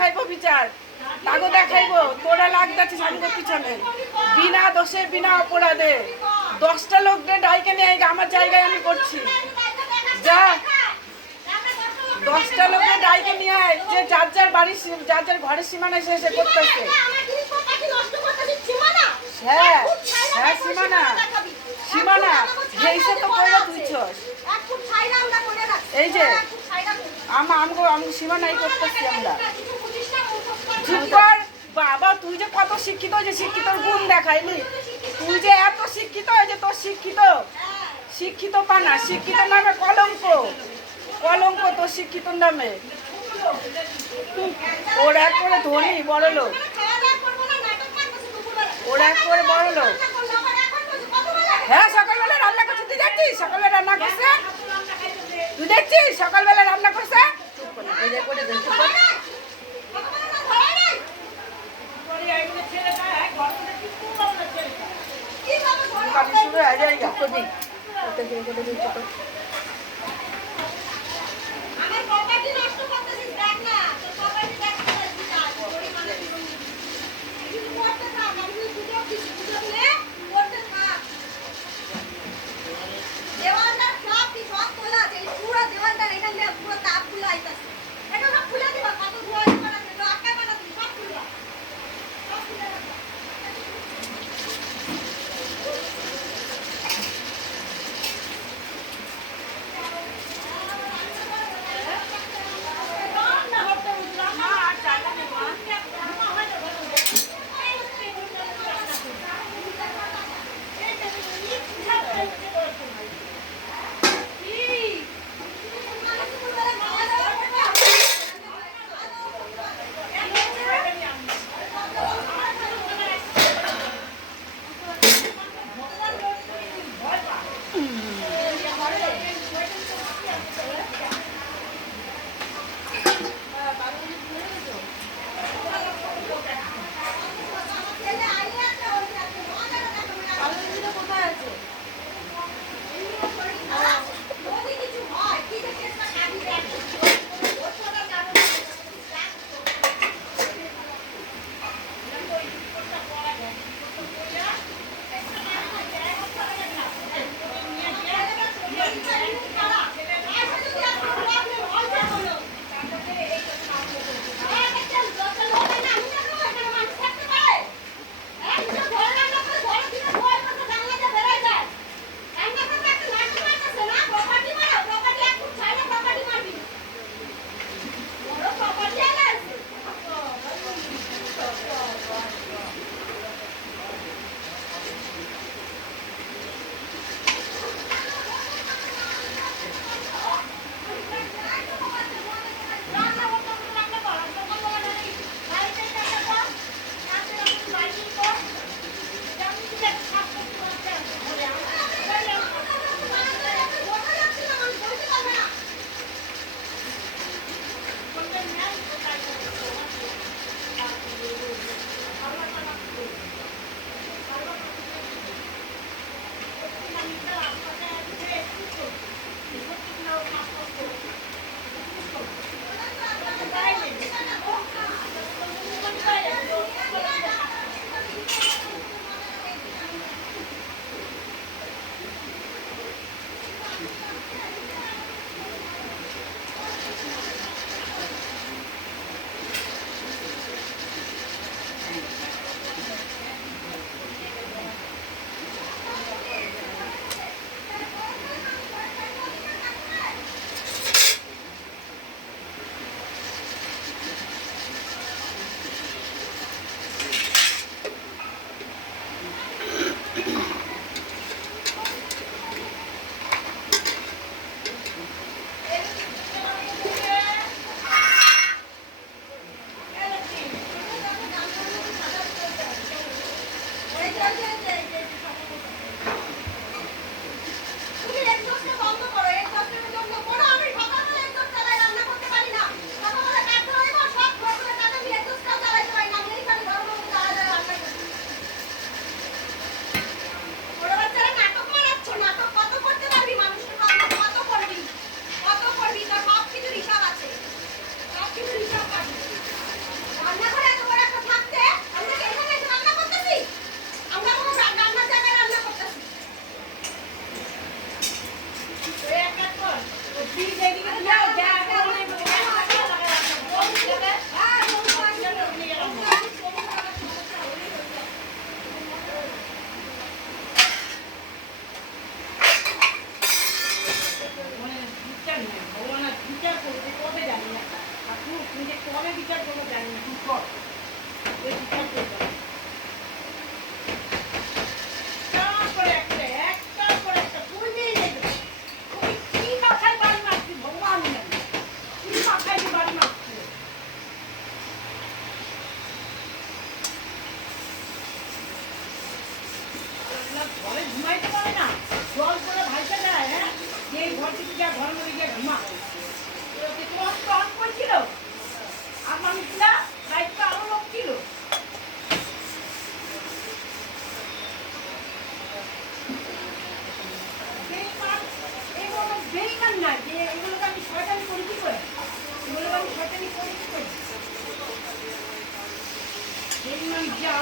দেখাইবো বিচার, তাগো দেখাইবো। তোরা লাগতেছিস আমাদের পিছনে বিনা দোষে বিনা অপরাধে। 10টা লোকদের ডাইকে নিয়ে আমার জায়গায় আমি করছি। যা 10টা লোকের ডাইকে নিয়ে আয়, যে যার যার বাড়ির যার যার ঘরের সীমানায় এসে করতেছে। হ্যাঁ হ্যাঁ সীমানা সীমানা যেইসে তো কইরা তুইছস। এই যে আমগো সীমানাই করতেছি আমরা। চুপ কর বাবা, তুই যে কত শিক্ষিত, যে শিক্ষিতর গুণ দেখাইলি। তুই যে এত শিক্ষিত, যে তোর শিক্ষিত পানা, শিক্ষিত নামে কলঙ্ক, কলঙ্ক তোর শিক্ষিত নামে। ওর এক করে ধনী বড় লোক, ওর এক করে বড় লোক। হ্যাঁ সকালবেলা রান্না করছে, তুই দেখছিস সকালবেলা রান্না করছে, তুই দেখছিস সকালবেলা রান্না করছে। শুরু হয়ে যায় তবে বিচার করবো জানি না তুই কর এই বিচার করবো একটা করে একটা তুলবেই নেবে তুমি কি মাথায় বাড়ি মারছি ভগবান জানে কি মাথায় যে বাড়ি মারছি ঘরে ঘুমাইতে পারে না জল করে ভাইতে যায় হ্যাঁ যে ঘর থেকে যা ঘর মধ্যে গিয়ে ঘুমা তোমার তো অন করছিল আর মানুষরা দায়িত্ব আরো লোক ছিল বেইমান না যে এগুলোকে আমি শয়তানি করি কি করে এগুলোকে আমি শয়তানি করি কি করে বেইমান যা